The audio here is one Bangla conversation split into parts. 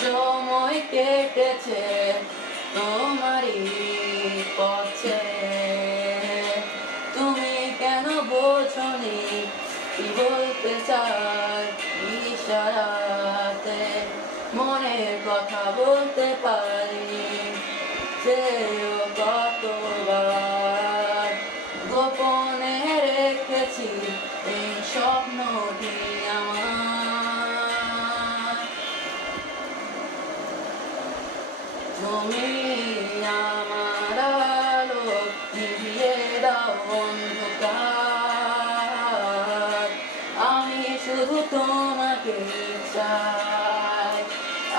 সময় কেটেছে তোমারই পথে, তুমি কেন বোঝনি কি বলতে চাই ইশারাতে, মনের কথা বলতে পারি সেও কতবার, গোপনে রেখেছি এই স্বপ্নটি আমার। তুমি আমার আলো নিভিয়ে দাও অন্ধকার, আমি শুধু তোমাকে চাই,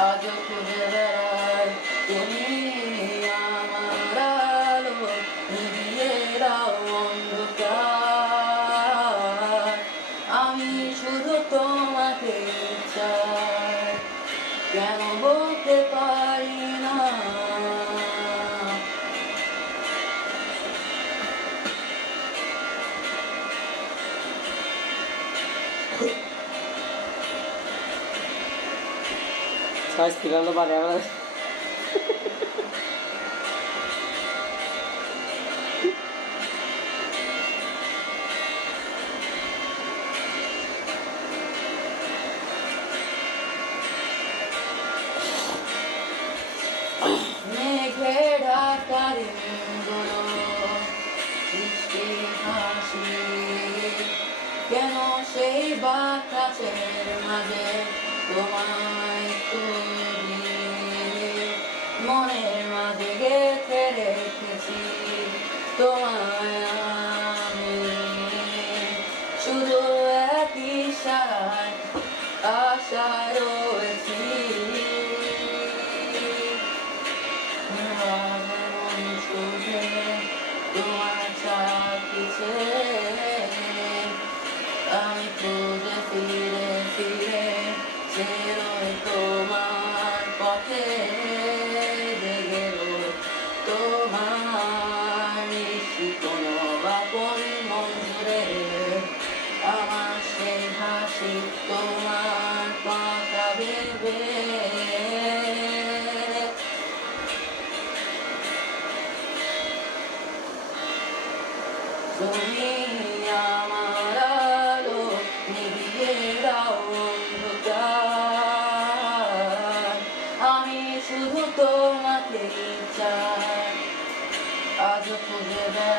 আজও খুঁজে বেড়াই। তুমি আমার আলো নিভিয়ে দাও অন্ধকার, আমি শুধু তোমাকে চাই, কেন বলতে পারি না। Sabes tirando palabras. মেঘে ঢাকা দিনগুলো বৃষ্টি হাসি, কেন সেই বাতাসের মাঝে তোমায় খুঁজি, মনের মাঝে গেঁথে রেখেছি তোমায় আমি, শুধু এক ইশারায় আশায় রয়েছি। তোমার চাপিছে আমি খুঁজে ফিরে ফিরে চেরোই তোমার পথে, দেখে তোমার মিষ্টি কোনো বাপন মন জুড়ে, আমার সেই হাসি তোমার কথা ভেবে। তুমি আমার আলো নিভিয়ে দাও অন্ধকার, আমি শুধু তোমাকে চাই, আজও খুঁজে বেড়াই।